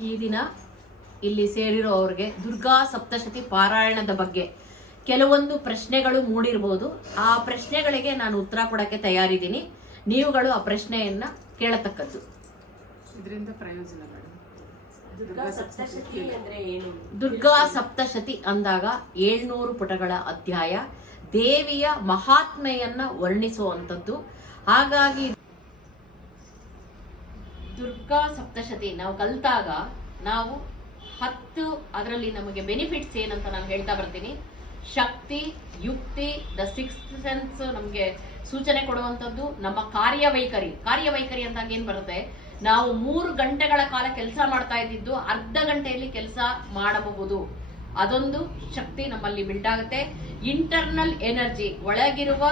ಈ ದಿನ ಇಲ್ಲಿ ಸೇರಿರೋ ಅವ್ರಿಗೆ ದುರ್ಗಾ ಸಪ್ತಶತಿ ಪಾರಾಯಣದ ಬಗ್ಗೆ ಕೆಲವೊಂದು ಪ್ರಶ್ನೆಗಳು ಮೂಡಿರ್ಬೋದು. ಆ ಪ್ರಶ್ನೆಗಳಿಗೆ ನಾನು ಉತ್ತರ ಕೊಡಕ್ಕೆ ತಯಾರಿದ್ದೀನಿ. ನೀವುಗಳು ಆ ಪ್ರಶ್ನೆಯನ್ನ ಕೇಳತಕ್ಕದ್ದು. ಇದರಿಂದ ಪ್ರಯೋಜನ ದುರ್ಗಾ ಸಪ್ತಶತಿ ಅಂದ್ರೆ ಏನು? ದುರ್ಗಾ ಸಪ್ತಶತಿ ಅಂದಾಗ ಏಳ್ನೂರು ಪುಟಗಳ ಅಧ್ಯಾಯ. ದೇವಿಯ ಮಹಾತ್ಮೆಯನ್ನ ವರ್ಣಿಸುವಂಥದ್ದು. ಹಾಗಾಗಿ ದುರ್ಗಾ ಸಪ್ತಶತಿ ನಾವು ಕಲ್ತಾಗ ನಾವು ಹತ್ತು ಅದರಲ್ಲಿ ನಮಗೆ ಬೆನಿಫಿಟ್ಸ್ ಏನಂತ ನಾನು ಹೇಳ್ತಾ ಬರ್ತೀನಿ. ಶಕ್ತಿ, ಯುಕ್ತಿ ದ ಸಿಕ್ಸ್ತ್ ಸೆನ್ಸ್ ನಮಗೆ ಸೂಚನೆ ಕೊಡುವಂಥದ್ದು ನಮ್ಮ ಕಾರ್ಯವೈಖರಿ. ಕಾರ್ಯವೈಖರಿ ಅಂದಾಗ ಏನ್ ಬರುತ್ತೆ? ನಾವು ಮೂರು ಗಂಟೆಗಳ ಕಾಲ ಕೆಲಸ ಮಾಡ್ತಾ ಇದ್ದಿದ್ದು ಅರ್ಧ ಗಂಟೆಯಲ್ಲಿ ಕೆಲಸ ಮಾಡಬಹುದು. ಅದೊಂದು ಶಕ್ತಿ ನಮ್ಮಲ್ಲಿ ಬಿಲ್ಡ್ ಆಗುತ್ತೆ. ಇಂಟರ್ನಲ್ ಎನರ್ಜಿ ಒಳಗಿರುವ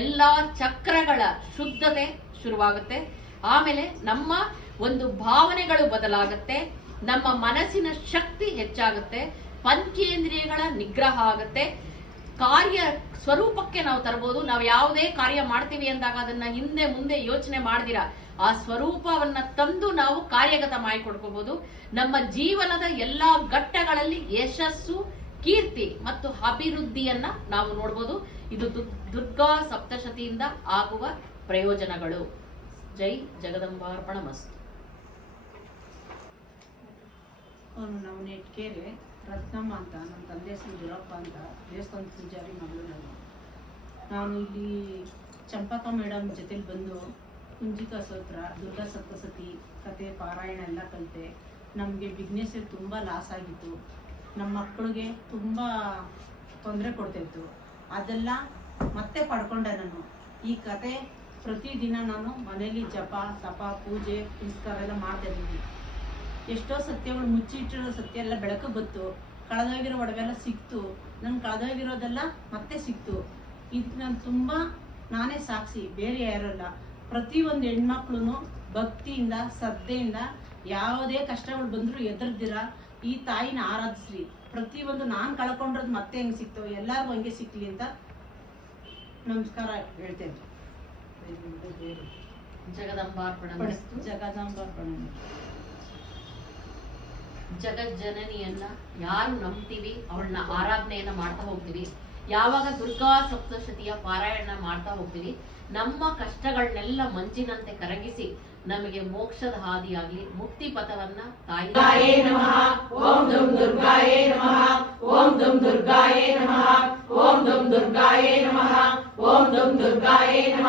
ಎಲ್ಲಾ ಚಕ್ರಗಳ ಶುದ್ಧತೆ ಶುರುವಾಗುತ್ತೆ. ಆಮೇಲೆ ನಮ್ಮ ಒಂದು ಭಾವನೆಗಳು ಬದಲಾಗುತ್ತೆ, ನಮ್ಮ ಮನಸ್ಸಿನ ಶಕ್ತಿ ಹೆಚ್ಚಾಗುತ್ತೆ, ಪಂಚೇಂದ್ರಿಯಗಳ ನಿಗ್ರಹ ಆಗುತ್ತೆ, ಕಾರ್ಯ ಸ್ವರೂಪಕ್ಕೆ ನಾವು ತರಬಹುದು. ನಾವು ಯಾವುದೇ ಕಾರ್ಯ ಮಾಡ್ತೀವಿ ಅಂದಾಗ ಅದನ್ನ ಹಿಂದೆ ಮುಂದೆ ಯೋಚನೆ ಮಾಡ್ದಿರ. ಆ ಸ್ವರೂಪವನ್ನ ತಂದು ನಾವು ಕಾರ್ಯಗತ ಮಾಡಿಕೊಡ್ಕೋಬಹುದು ನಮ್ಮ ಜೀವನದ ಎಲ್ಲಾ ಘಟ್ಟಗಳಲ್ಲಿ ಯಶಸ್ಸು, ಕೀರ್ತಿ ಮತ್ತು ಅಭಿವೃದ್ಧಿಯನ್ನ ನಾವು ನೋಡಬಹುದು ಇದು ದುರ್ಗಾ ಸಪ್ತಶತಿಯಿಂದ ಆಗುವ ಪ್ರಯೋಜನಗಳು. ಜೈ ಜಗದಂಬಾರ್ಪಣ ಮಸ್ತು. ಅವನು ನಾವು ನೆಟ್ಕೇರೆ ರತ್ನಮ್ಮ ಅಂತ, ನಮ್ಮ ತಂದೆ ಹೆಸರು ದುರಪ್ಪ ಅಂತ ದೇವಸ್ಥಾನ ಪೂಜಾರಿ ಮಗಳು ನಾನು. ನಾನು ಇಲ್ಲಿ ಚಂಪಕ ಮೇಡಮ್ ಜೊತೆಲಿ ಬಂದು, ಕುಂಜಿಕಾ ಸೋತ್ರ, ದುರ್ಗಾ ಸಪ್ತಸತಿ, ಕತೆ, ಪಾರಾಯಣ ಎಲ್ಲ ಕಲಿತೆ. ನಮಗೆ ಬಿಸ್ನೆಸ್ ತುಂಬ ಲಾಸ್ ಆಗಿತ್ತು. ನಮ್ಮ ಮಕ್ಕಳಿಗೆ ತುಂಬ ತೊಂದರೆ ಕೊಡ್ತಾಯಿತ್ತು ಅದೆಲ್ಲ ಮತ್ತೆ ಪಡ್ಕೊಂಡೆ ನಾನು. ಈ ಕತೆ ಪ್ರತಿದಿನ ನಾನು ಮನೇಲಿ ಜಪ, ತಪ, ಪೂಜೆ ಪುಸ್ತಕ ಎಲ್ಲ ಮಾಡ್ತಾ ಇದ್ದೀನಿ. ಎಷ್ಟೋ ಸತ್ಯಗಳು ಮುಚ್ಚಿಟ್ಟಿರೋ ಸತ್ಯ ಎಲ್ಲ ಬೆಳಕು ಬಂತು ಕಳೆದೋಗಿರೋ ಒಡವೆಲ್ಲ ಸಿಕ್ತು. ನನ್ ಕಳೆದೋಗಿರೋದೆಲ್ಲ ಮತ್ತೆ ಸಿಕ್ತು. ಇದು ನಾನು ತುಂಬಾ ನಾನೇ ಸಾಕ್ಷಿ ಬೇರೆ ಯಾರಲ್ಲ. ಪ್ರತಿ ಒಂದು ಹೆಣ್ಮಕ್ಳು ಭಕ್ತಿಯಿಂದ ಶ್ರದ್ಧೆಯಿಂದ ಯಾವುದೇ ಕಷ್ಟಗಳು ಬಂದರೂ ಎದುರ್ದಿರ ಈ ತಾಯಿನ ಆರಾಧಿಸ್ರಿ. ಪ್ರತಿಯೊಂದು ನಾನು ಕಳ್ಕೊಂಡಿರೋದು ಮತ್ತೆ ಹೆಂಗ್ ಸಿಕ್ತೋ ಎಲ್ಲಾರ್ಗು ಹಂಗೆ ಸಿಕ್ಲಿ ಅಂತ ನಮಸ್ಕಾರ ಹೇಳ್ತೇನೆ. ಜಗದಂಬಾರ್ಪಣ. ಜಗದಂಬಾರ್ಪಣ. ಜಗಜ್ಜನನಿಯನ್ನ ಯಾರು ನಂಬ್ತೀವಿ, ಅವಳನ್ನ ಆರಾಧನೆಯನ್ನ ಮಾಡ್ತಾ ಹೋಗ್ತೀವಿ. ಯಾವಾಗ ದುರ್ಗಾ ಸಪ್ತಶತಿಯ ಪಾರಾಯಣ ಮಾಡ್ತಾ ಹೋಗ್ತೀವಿ. ನಮ್ಮ ಕಷ್ಟಗಳನ್ನೆಲ್ಲ ಮಂಜಿನಂತೆ ಕರಗಿಸಿ ನಮಗೆ ಮೋಕ್ಷದ ಹಾದಿಯಾಗ್ಲಿ, ಮುಕ್ತಿ ಪಥವನ್ನ ತಾಯಿ ಓಂ ದುರ್ಗಾಯೇ ನಮಃ. ಓಂ ದುಂ ದುರ್ಗಾಯೇ ನಮಃ. ಓಂ ದುಂ ದುರ್ಗಾಯೇ ನಮಃ. ಓಂ ದುಂ ದುರ್ಗಾಯೇ ನಮಃ.